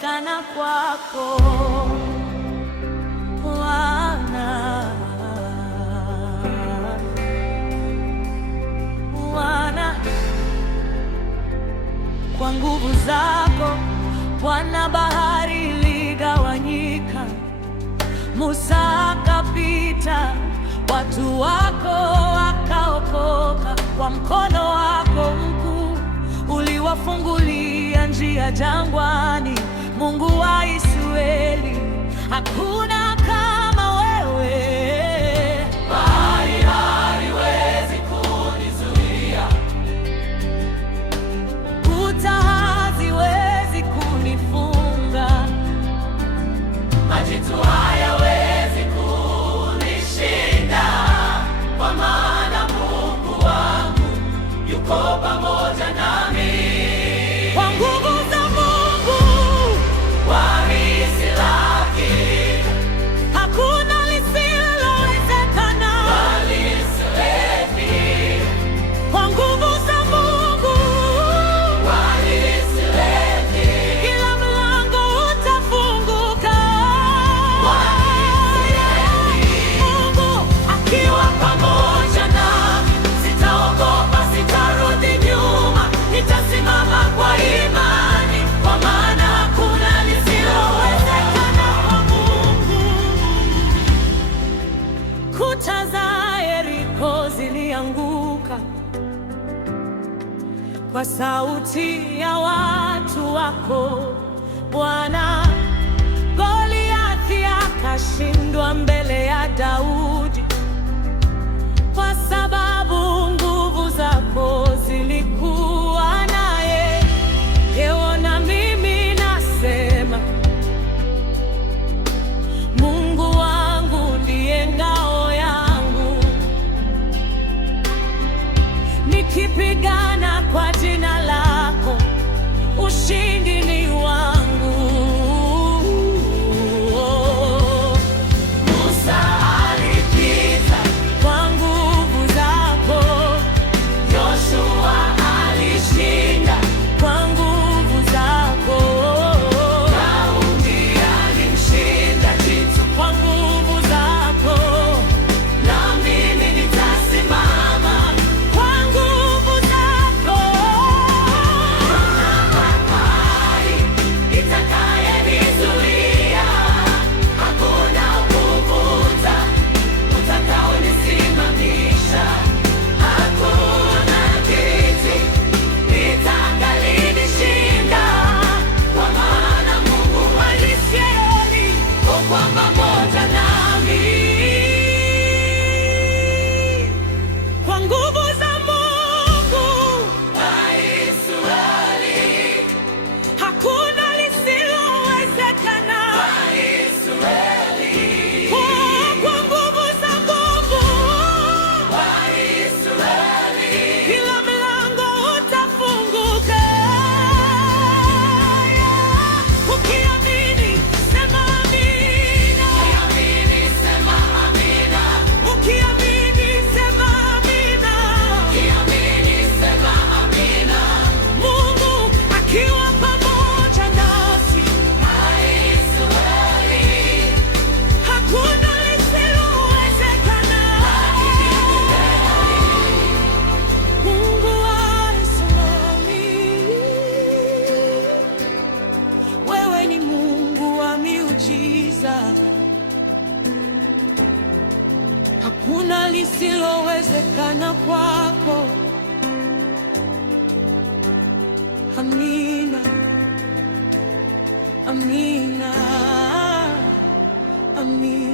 lisilowezekana kwako Bwana. Bwana, kwa nguvu zako Bwana, bahari iligawanyika, Musa akapita, watu wako wakaokoka. Kwa mkono wako mkuu uliwafungulia njia jangwani. Mungu wa Israeli, hakuna kama wewe. Bahari haiwezi kunizuia, Kuta haziwezi kunifunga, majitu hayawezi kunishinda, kwa maana Mungu wangu yuko pamoja nami. kwa nguvu za Mungu Wanisilaki, hakuna lisilowezekana. bali silevi. Kwa nguvu za Mungu Wanisilaki, kila mlango utafunguka. Mungu akiwa pamoja nami, sitaogopa, sitarudi nyuma, nitasimama kwa imani, kwa maana hakuna lisilowezekana kwa Mungu. kuta za Yeriko zilianguka kwa sauti ya watu wako Bwana. Goliathi akashindwa mbele ya Daudi, kwa sababu nguvu zako zilikuwa naye. Leo na mimi nasema, Mungu wangu ndiye ngao yangu, nikipigana kwa jina lako, ushindi ni wangu. Musa alipita, Kwa nguvu zako, Yoshua alishinda, kwa nguvu zako, Daudi alimshinda Jitu, kwa nguvu zako, na mimi nitasimama. kwa nguvu zako. Bahari itakayenizuia, hakuna ukuta utakaonisimamisha, hakuna kiti kitakanishinda, kwa maana Mungu wa Israeli yuko pamoja nami. Kwa nguvu za Mungu Waisraeli, hakuna lisilowezekana. Waisraeli, Kwa nguvu za Mungu Waisraeli, kila mlango utafunguka. Ukiamini sema amina, Ukiamini sema amina, ukiamini sema amina. ukiamini sema amina. Mungu akiwa pamoja nasi, Waisraeli, hakuna lisilowezekana. Mungu wa Israeli, wewe ni Mungu wa miujiza, hakuna lisilowezekana kwako. Amina, amina, amina.